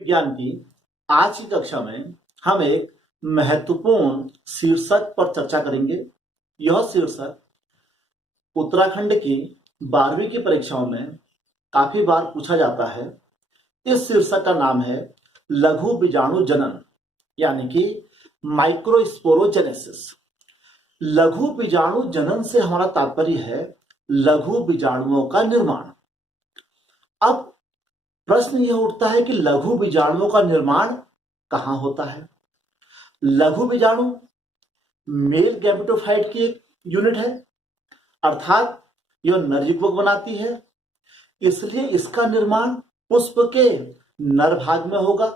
विज्ञान की आज की कक्षा में हम एक महत्वपूर्ण शीर्षक पर चर्चा करेंगे। यह शीर्षक उत्तराखंड की 12वीं की परीक्षाओं में काफी बार पूछा जाता है। इस शीर्षक का नाम है लघु बीजाणु जनन, यानी कि माइक्रोस्पोरोजेनेसिस। लघु बीजाणु जनन से हमारा तात्पर्य है लघु बीजाणुओं का निर्माण। अब प्रश्न यह उठता है कि लघु बीजाणुओं का निर्माण कहां होता है। लघु बीजाणु मेल गैमेटोफाइट की एक यूनिट है, अर्थात यह नर युग्मक बनाती है, इसलिए इसका निर्माण पुष्प के नर भाग में होगा।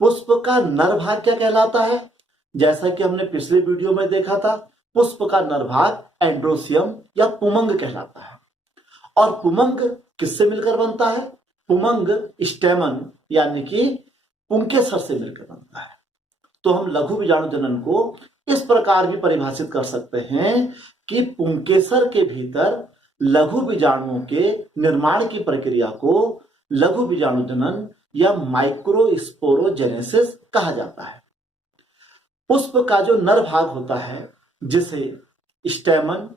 पुष्प का नर भाग क्या कहलाता है? जैसा कि हमने पिछले वीडियो में देखा था, पुष्प का नर भाग एंड्रोसियम या पुमंग कहलाता है। और पुमंग किससे मिलकर बनता है? पुमंग स्टेमन यानी कि पुंकेसर से मिलकर बनता है। तो हम लघु बीजाणु जनन को इस प्रकार भी परिभाषित कर सकते हैं कि पुंकेसर के भीतर लघु बीजाणुओं के निर्माण की प्रक्रिया को लघु बीजाणु जनन या माइक्रोस्पोरोजेनेसिस कहा जाता है। पुष्प का जो नर भाग होता है, जिसे स्टेमन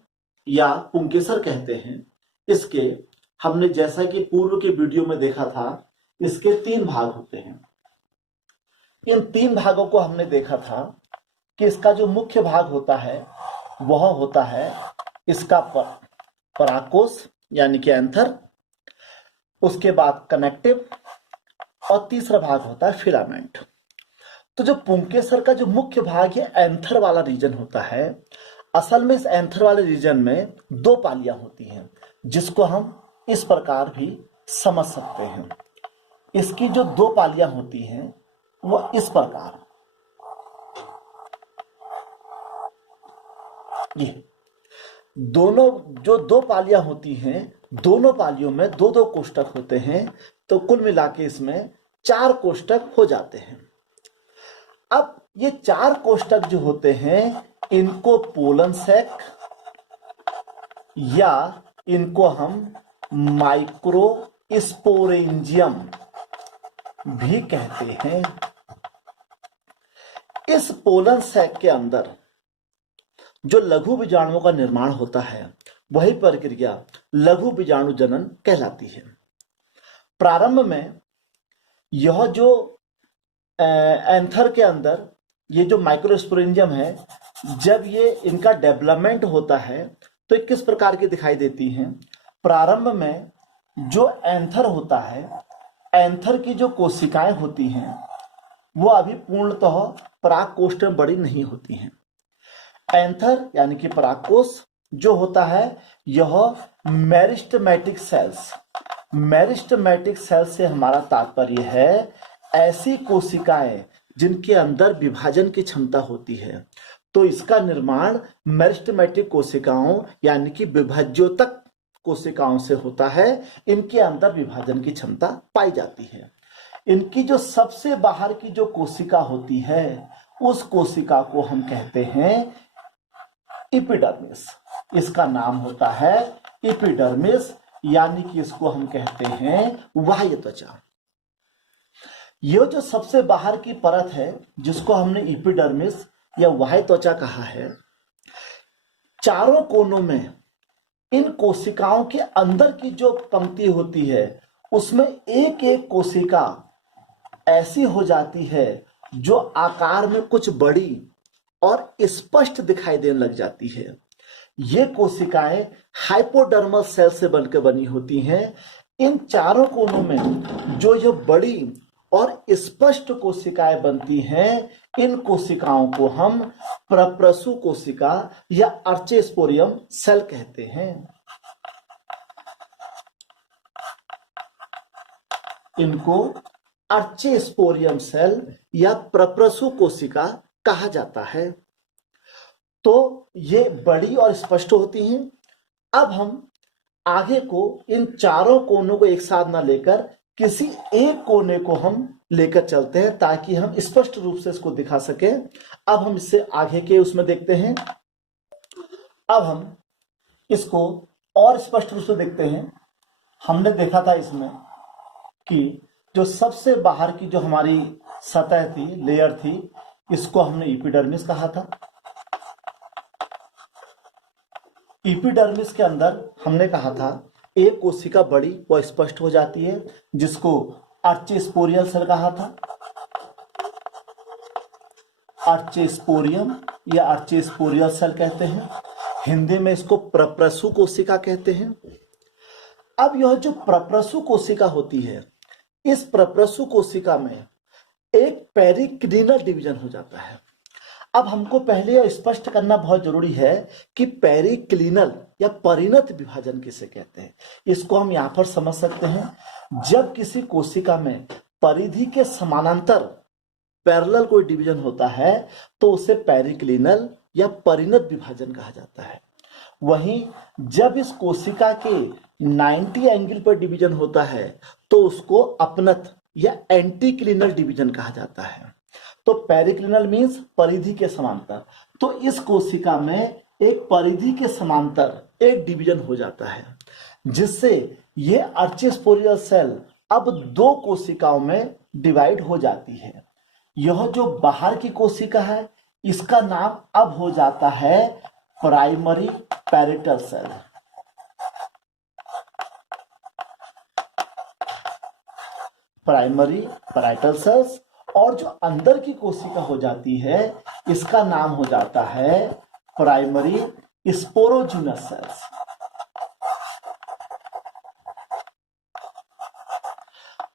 या पुंकेसर कहते हैं, इसके हमने जैसा कि पूर्व के वीडियो में देखा था, इसके 3 भाग होते हैं। इन 3 भागों को हमने देखा था कि इसका जो मुख्य भाग होता है वह होता है इसका परागकोश यानी कि एंथर, उसके बाद कनेक्टिव और तीसरा भाग होता है फिलामेंट। तो जो पुंकेसर का जो मुख्य भाग है एंथर वाला रीजन होता है, असल में इस एंथर वाले रीजन में 2 पालियां होती हैं, जिसको हम इस प्रकार भी समझ सकते हैं। इसकी जो 2 पालियां होती हैं वो इस प्रकार, ये दोनों जो 2 पालियां होती हैं, दोनों पालियों में 2-2 कोष्ठक होते हैं, तो कुल मिला के इसमें 4 कोष्ठक हो जाते हैं। अब ये 4 कोष्ठक जो होते हैं, इनको पोलन सैक या इनको हम माइक्रोस्पोरेंजियम भी कहते हैं। इस पोलन सैक के अंदर जो लघु बीजाणुओं का निर्माण होता है, वही प्रक्रिया लघु बीजाणु जनन कहलाती है। प्रारंभ में यह जो एंथर के अंदर ये जो माइक्रोस्पोरेंजियम है, जब ये इनका डेवलपमेंट होता है तो ये किस प्रकार की दिखाई देती हैं? प्रारंभ में जो एंथर होता है, एंथर की जो कोशिकाएं होती हैं वो अभी पूर्णतः परागकोष्ठ में बड़ी नहीं होती हैं। एंथर यानी कि परागकोश जो होता है, यह मेरिस्टेमेटिक सेल्स, मेरिस्टेमेटिक सेल्स से हमारा तात्पर्य है ऐसी कोशिकाएं जिनके अंदर विभाजन की क्षमता होती है। तो इसका निर्माण मेरिस्टेमेटिक कोशिकाओं यानी कि विभाज्योतक कोशिकाओं से होता है। इनके अंदर विभाजन की क्षमता पाई जाती है। इनकी जो सबसे बाहर की जो कोशिका होती है, उस कोशिका को हम कहते हैं एपिडर्मिस। इसका नाम होता है एपिडर्मिस, यानी कि इसको हम कहते हैं बाह्य त्वचा। यह जो सबसे बाहर की परत है, जिसको हमने एपिडर्मिस या बाह्य त्वचा कहा है, चारों कोनों में इन कोशिकाओं के अंदर की जो पंक्ति होती है, उसमें एक एक कोशिका ऐसी हो जाती है जो आकार में कुछ बड़ी और स्पष्ट दिखाई देने लग जाती है। ये कोशिकाएं हाइपोडर्मल सेल से बनकर बनी होती हैं। इन चारों कोनों में जो ये बड़ी और स्पष्ट कोशिकाएं बनती हैं, इन कोशिकाओं को हम प्रप्रसु कोशिका या अर्चेस्पोरियम सेल कहते हैं। इनको अर्चेस्पोरियम सेल या प्रप्रसु कोशिका कहा जाता है। तो ये बड़ी और स्पष्ट होती हैं। अब हम आगे को इन चारों कोनों को एक साथ ना लेकर किसी एक कोने को हम लेकर चलते हैं, ताकि हम स्पष्ट रूप से इसको दिखा सकें। अब हम इससे आगे के उसमें देखते हैं। अब हम इसको और स्पष्ट रूप से देखते हैं। हमने देखा था इसमें कि जो सबसे बाहर की जो हमारी सतह थी, लेयर थी, इसको हमने एपिडर्मिस कहा था। एपिडर्मिस के अंदर हमने कहा था एक कोशिका बड़ी वो स्पष्ट हो जाती है, जिसको आर्चेस्पोरियल सेल कहा था। आर्चेस्पोरियम या आर्चेस्पोरियल सेल कहते हैं, हिंदी में इसको प्रप्रसु कोशिका कहते हैं। अब यह जो प्रप्रसु कोशिका होती है, इस प्रप्रसु कोशिका में एक पेरिक्लिनल डिवीजन हो जाता है। अब हमको पहले यह स्पष्ट करना बहुत जरूरी है कि पेरिक्लिनल या परिणत विभाजन किसे कहते हैं। इसको हम यहां पर समझ सकते हैं, जब किसी कोशिका में परिधि के समानांतर पैरेलल कोई डिवीजन होता है तो उसे पेरिक्लिनल या परिणत विभाजन कहा जाता है। वहीं जब इस कोशिका के 90 एंगल पर डिवीजन होता है तो उसको अपनत या एंटीक्लिनल डिवीजन कहा जाता है। तो पेरिक्लिनल मींस परिधि के समांतर, तो इस कोशिका में एक परिधि के समांतर एक डिवीजन हो जाता है, जिससे ये आर्चेस्पोरियल सेल अब दो कोशिकाओं में डिवाइड हो जाती है। यह जो बाहर की कोशिका है, इसका नाम अब हो जाता है primary parietal cell. Primary parietal cells. और जो अंदर की कोशिका हो जाती है, इसका नाम हो जाता है प्राइमरी स्पोरोजिनस सेल्स।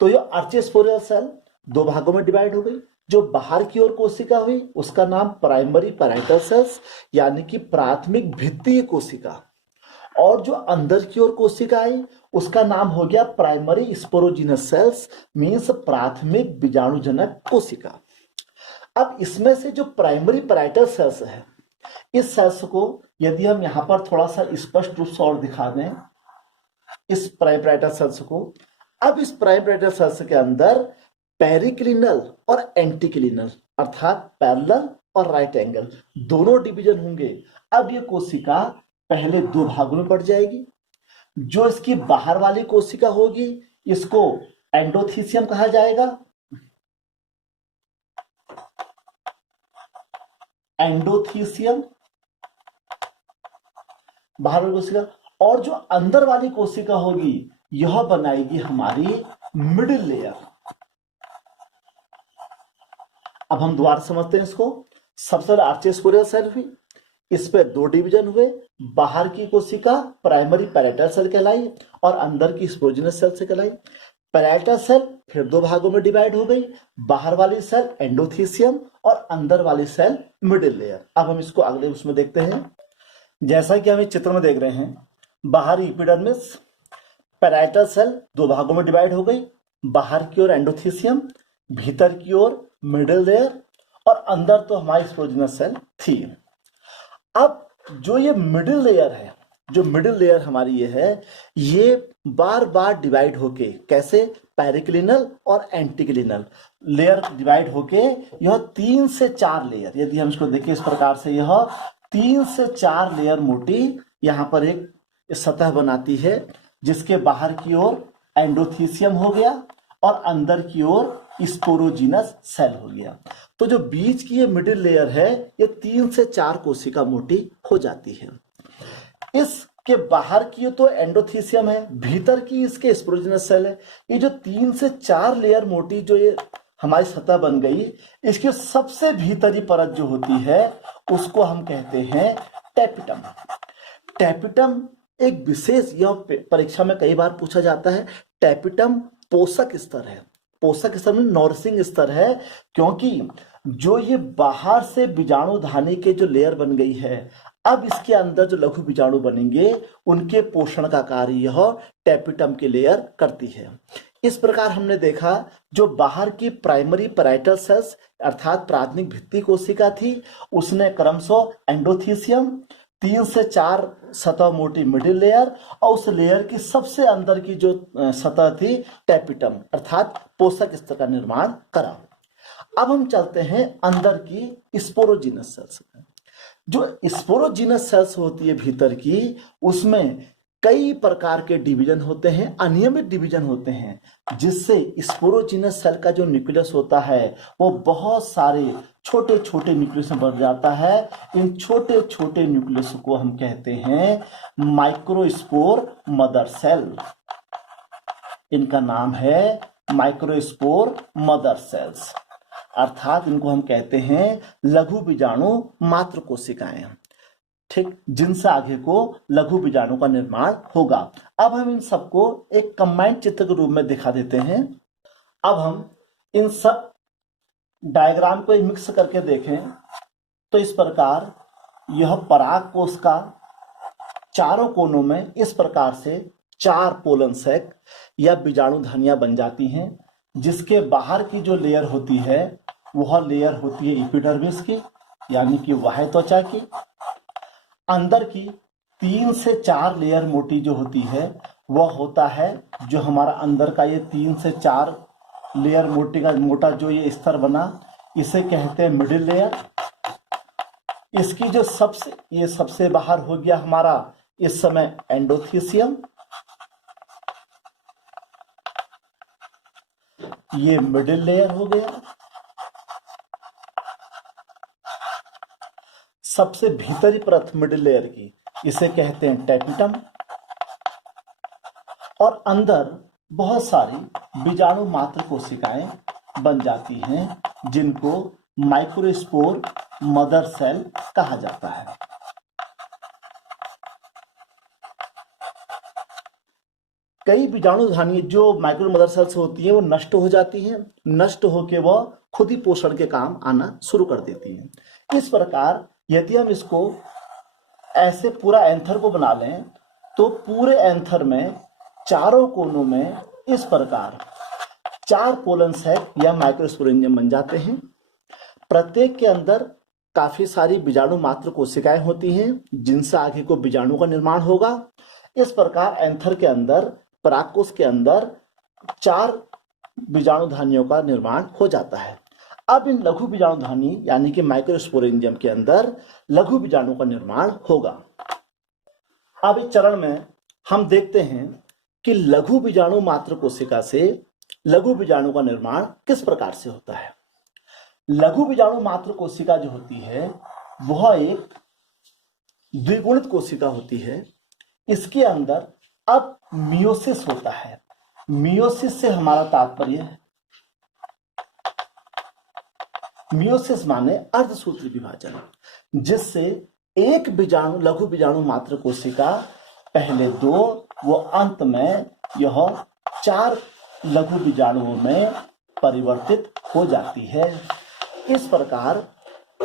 तो ये आर्चेस्पोरियल सेल दो भागों में डिवाइड हो गई। जो बाहर की ओर कोशिका हुई उसका नाम प्राइमरी पैरेटल सेल्स यानी कि प्राथमिक भित्तीय कोशिका, और जो अंदर की ओर कोशिका आई उसका नाम हो गया प्राइमरी स्पोरोजिनस सेल्स मींस प्राथमिक बीजाणुजनक कोशिका। अब इसमें से जो प्राइमरी पैरेटल सेल्स है, इस सेल्स को यदि हम यहां पर थोड़ा सा स्पष्ट रूप से और दिखा दें, इस प्राइमरी पैरेटल सेल्स को, अब इस प्राइमरी पैरेटल सेल्स के अंदर पेरिक्लिनल और एंटीक्लिनल अर्थात पैरेलल और राइट एंगल दोनों डिवीजन होंगे। अब ये कोशिका पहले दो भागों में पड़ जाएगी। जो इसकी बाहर वाली कोशिका होगी इसको एंडोथीसियम कहा जाएगा, एंडोथीसियम बाहर वाली कोशिका, और जो अंदर वाली कोशिका होगी यह बनाएगी हमारी मिडिल लेयर। अब हम दोबारा समझते हैं इसको। सबसे पहले आर्चेस्पोरियल सेल हुई, इस पे दो डिवीजन हुए, बाहर की कोशिका प्राइमरी पैरेटल सेल कहलाई और अंदर की स्पोरोजिनस सेल से कहलाई। पैरेटल सेल फिर दो भागों में डिवाइड हो गई, बाहर वाली सेल एंडोथीसियम और अंदर वाली सेल मिडिल लेयर। अब हम इसको अगले उसमें देखते हैं। जैसा कि हम इस चित्र में देख रहे हैं, बाहरी एपिडर्मिस, पैरेटल सेल दो भागों में डिवाइड हो गई, बाहर की ओर एंडोथीसियम, भीतर की ओर मिडिल लेयर और अंदर तो हमारी स्पोरोजिनस सेल थी। अब जो ये मिडिल लेयर है, जो मिडिल लेयर हमारी ये है, ये बार बार डिवाइड होके, कैसे, पेरिक्लिनल और एंटीक्लिनल लेयर डिवाइड होके यह 3 से 4 लेयर, यदि हम इसको देखें इस प्रकार से, यह 3 से 4 लेयर मोटी यहां पर एक सतह बनाती है, जिसके बाहर की ओर एंडोथीसियम हो गया और अंदर की ओर स्पोरोजिनस सेल हो गया। तो जो बीच की ये मिडिल लेयर है, ये 3 से 4 कोशिका मोटी हो जाती है। इसके बाहर की तो एंडोथीसियम है, भीतर की इसके स्पोरोजिनस सेल है। ये जो 3 से 4 लेयर मोटी जो ये हमारी सतह बन गई, इसके सबसे भीतरी परत जो होती है उसको हम कहते हैं टेपिटम। टेपिटम एक विशेष, यह परीक्षा में कई बार पूछा जाता है, टेपिटम पोषक स्तर है। पोषक स्तर में नॉरिशिंग स्तर है, क्योंकि जो ये बाहर से बीजाणुधानी के जो लेयर बन गई है, अब इसके अंदर जो लघु बीजाणु बनेंगे उनके पोषण का कार्य यह टेपिटम की लेयर करती है। इस प्रकार हमने देखा, जो बाहर की प्राइमरी पैरेटल सेल्स अर्थात प्राथमिक भित्ति कोशिका थी, उसने क्रमशः एंडोथीसियम, 3 से 4 सतह मोटी मिडिल लेयर और उस लेयर की सबसे अंदर की जो सतह थी टेपिटम अर्थात पोषक स्तर का निर्माण करा। अब हम चलते हैं अंदर की स्पोरोजिनस सेल्स में। जो स्पोरोजिनस सेल्स होती है भीतर की, उसमें कई प्रकार के डिवीजन होते हैं, अनियमित डिवीजन होते हैं, जिससे स्पोरोजीनस सेल का जो न्यूक्लियस होता है वो बहुत सारे छोटे छोटे न्यूक्लियस में बढ़ जाता है। इन छोटे छोटे न्यूक्लियस को हम कहते हैं माइक्रोस्पोर मदर सेल। इनका नाम है माइक्रोस्पोर मदर सेल्स, अर्थात इनको हम कहते हैं लघु बीजाणु मात्र कोशिकाएं, ठीक, जिनसे आगे को लघु बीजाणु का निर्माण होगा। अब हम इन सबको एक कंबाइंड चित्र के रूप में दिखा देते हैं। अब हम इन सब डायग्राम को मिक्स करके देखें तो इस प्रकार यह पराग कोश का चारों कोनों में इस प्रकार से 4 पोलन सैक या बीजाणु धनिया बन जाती हैं, जिसके बाहर की जो लेयर होती है वह लेयर होती है एपिडर्मिस की, यानी कि बाह्य त्वचा की। अंदर की 3 से 4 लेयर मोटी जो होती है वह होता है जो हमारा अंदर का ये 3 से 4 लेयर मोटा जो ये स्तर बना, इसे कहते हैं मिडिल लेयर। इसकी जो सबसे बाहर हो गया हमारा इस समय एंडोथीसियम, ये मिडिल लेयर हो गया। सबसे भीतरी परत मिडिल लेयर की इसे कहते हैं टेपिटम, और अंदर बहुत सारी बीजाणु मात्र कोशिकाएं बन जाती हैं जिनको माइक्रोस्पोर मदर सेल कहा जाता है। कई बीजाणु धानी जो माइक्रो मदर सेल्स होती हैं वो नष्ट हो जाती हैं, नष्ट होकर वह खुद ही पोषण के काम आना शुरू कर देती हैं। इस प्रकार यदि हम इसको ऐसे पूरा एंथर को बना लें तो पूरे एंथर में चारों कोनों में इस प्रकार 4 पोलन सैक या माइक्रोस्पोरेंजियम बन जाते हैं। प्रत्येक के अंदर काफी सारी बीजाणु मात्र कोशिकाएं होती हैं जिनसे आगे को बीजाणु का निर्माण होगा। इस प्रकार एंथर के अंदर, परागकोश के अंदर 4 बीजाणु धानियों का निर्माण हो जाता है। अब इन लघु बीजाणु धानी यानी कि माइक्रोस्पोरेंजियम के अंदर लघु बीजाणु का निर्माण होगा। अब इस चरण में हम देखते हैं कि लघु बीजाणु मात्र कोशिका से लघु बीजाणु का निर्माण किस प्रकार से होता है। लघु बीजाणु मात्र कोशिका जो होती है वह एक द्विगुणित कोशिका होती है। इसके अंदर अब मियोसिस होता है। मियोसिस से हमारा तात्पर्य है, मियोसिस माने अर्धसूत्री विभाजन, जिससे एक बीजाणु लघु बीजाणु मात्र कोशिका पहले 2 वो अंत में यह 4 लघु बीजाणुओं में परिवर्तित हो जाती है। इस प्रकार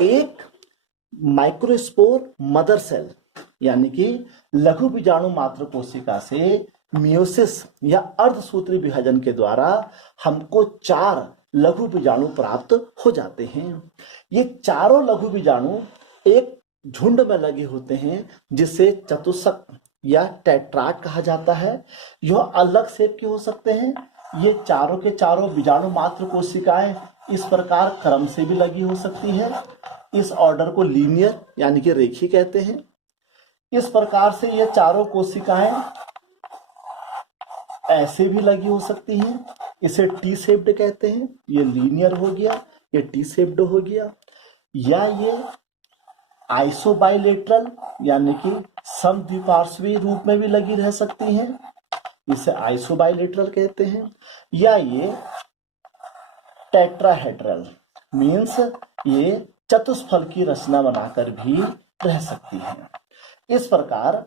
एक माइक्रोस्पोर मदर सेल यानी कि लघु बीजाणु मात्र कोशिका से मियोसिस या अर्धसूत्री विभाजन के द्वारा हमको 4 लघु बीजाणु प्राप्त हो जाते हैं। ये चारों लघु बीजाणु एक झुंड में लगे होते हैं जिसे चतुष्क या टेट्राड कहा जाता है। यह अलग शेप के हो सकते हैं। ये चारों के चारों बीजाणु मात्र कोशिकाएं इस प्रकार क्रम से भी लगी हो सकती है। इस ऑर्डर को लीनियर यानी कि रेखीय कहते हैं। इस प्रकार से ये चारों कोशिकाएं ऐसे भी लगी हो सकती हैं, इसे टी शेप्ड कहते हैं। ये लीनियर हो गया, ये टी शेप्ड हो गया। या ये आइसोबाइलेटरल यानी कि समद्विपार्श्वीय रूप में भी लगी रह सकती हैं, इसे आइसोबाइलेटरल कहते हैं। या ये टेट्राहेड्रल मीन्स ये चतुष्फल की रचना बनाकर भी रह सकती हैं। इस प्रकार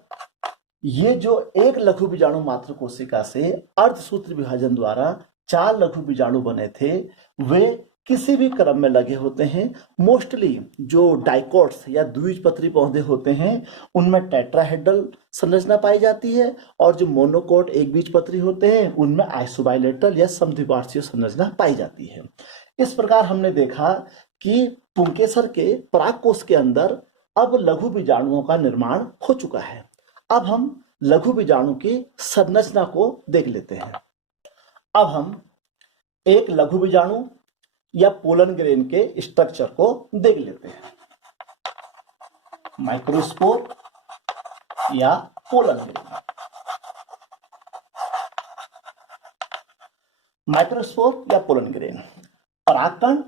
ये जो एक लघु बीजाणु मात्र कोशिका से अर्धसूत्र विभाजन द्वारा 4 लघु बीजाणु बने थे, वे किसी भी क्रम में लगे होते हैं। मोस्टली जो डाइकोट्स या द्विबीजपत्री पौधे होते हैं उनमें टेट्राहेड्रल संरचना पाई जाती है, और जो मोनोकोट एक बीजपत्री होते हैं उनमें आइसोबाइलेटरल या समद्विपार्श्वीय संरचना पाई जाती है। इस प्रकार हमने देखा कि पुंकेसर के परागकोश के अंदर अब लघु बीजाणुओं का निर्माण हो चुका है। अब हम लघु बीजाणु की संरचना को देख लेते हैं। अब हम एक लघु बीजाणु या पोलन ग्रेन के स्ट्रक्चर को देख लेते हैं। माइक्रोस्पोर या पोलन ग्रेन। माइक्रोस्पोर या पोलन ग्रेन। परागकण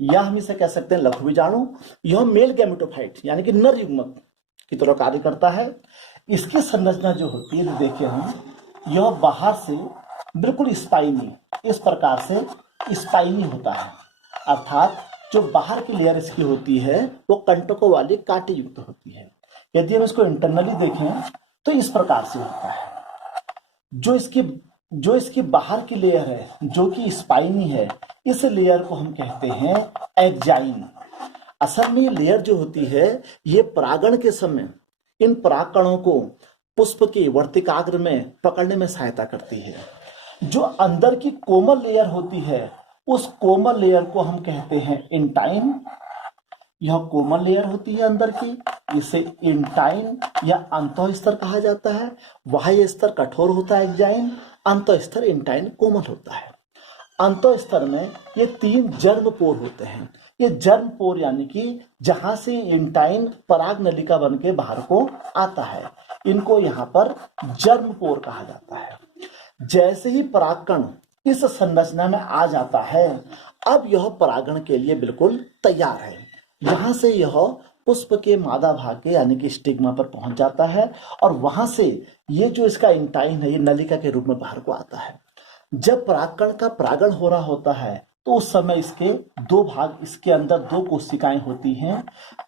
या हम इसे कह सकते हैं लघु बीजाणु, यह मेल गैमेटोफाइट यानी कि नर युग्मक की तरह कार्य करता है। इसकी संरचना जो होती है देखिए हम, यह बाहर से बिल्कुल स्पाइनी, इस प्रकार से स्पाइनी होता है, अर्थात जो बाहर की लेयर इसकी होती है वो कंटकों वाली कांटे युक्त होती है। यदि हम इसको इंटरनली देखें तो इस प्रकार से होता है। जो इसकी बाहर की लेयर है जो कि स्पाइनी है, इस लेयर को हम कहते हैं एक्जाइन। असल में ये लेयर जो होती है ये परागण के समय इन परागकणों को पुष्प के वर्तिकाग्र में पकड़ने में सहायता करती है। जो अंदर की कोमल लेयर होती है उस कोमल लेयर को हम कहते हैं इंटाइन। यह कोमल लेयर होती है अंदर की, इसे इंटाइन या अंतःस्तर कहा जाता है। बाह्य स्तर कठोर होता है एक्जाइन, अंतःस्तर इंटाइन कोमल होता है। अंतःस्तर में ये 3 जर्म पोर होते हैं। ये जर्म पोर यानी कि जहां से इंटाइन पराग नलिका बन के बाहर को आता है, इनको यहाँ पर जर्म पोर कहा जाता है। जैसे ही परागकण इस संरचना में आ जाता है, अब यह परागण के लिए बिल्कुल तैयार है। यहां से यह पुष्प के मादा भाग के यानी कि स्टिग्मा पर पहुंच जाता है और वहां से ये जो इसका इंटाइन है ये नलिका के रूप में बाहर को आता है। जब परागकण का परागण हो रहा होता है तो उस समय इसके 2 भाग, इसके अंदर 2 कोशिकाएं होती हैं।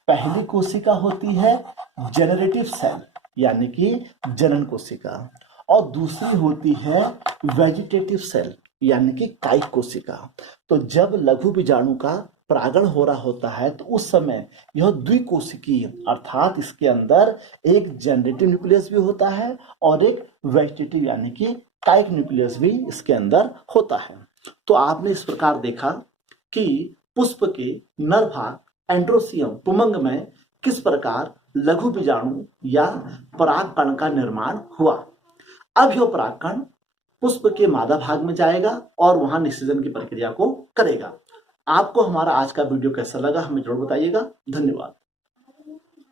पहली कोशिका होती है जेनरेटिव सेल यानी कि जनन कोशिका, और दूसरी होती है वेजिटेटिव सेल यानी कि कायिक कोशिका। तो जब लघु बीजाणु का परागण हो रहा होता है तो उस समय यह द्विकोशिकीय, अर्थात इसके अंदर एक जनरेटिव न्यूक्लियस भी होता है और एक वेजिटेटिव यानी कि कायिक न्यूक्लियस भी इसके अंदर होता है। तो आपने इस प्रकार देखा कि पुष्प के नर भाग एंड्रोसियम पुमंग में किस प्रकार लघु बीजाणु या परागकण का निर्माण हुआ। अब यह परागकण पुष्प के मादा भाग में जाएगा और वहां निषेचन की प्रक्रिया को करेगा। आपको हमारा आज का वीडियो कैसा लगा हमें जरूर बताइएगा। धन्यवाद।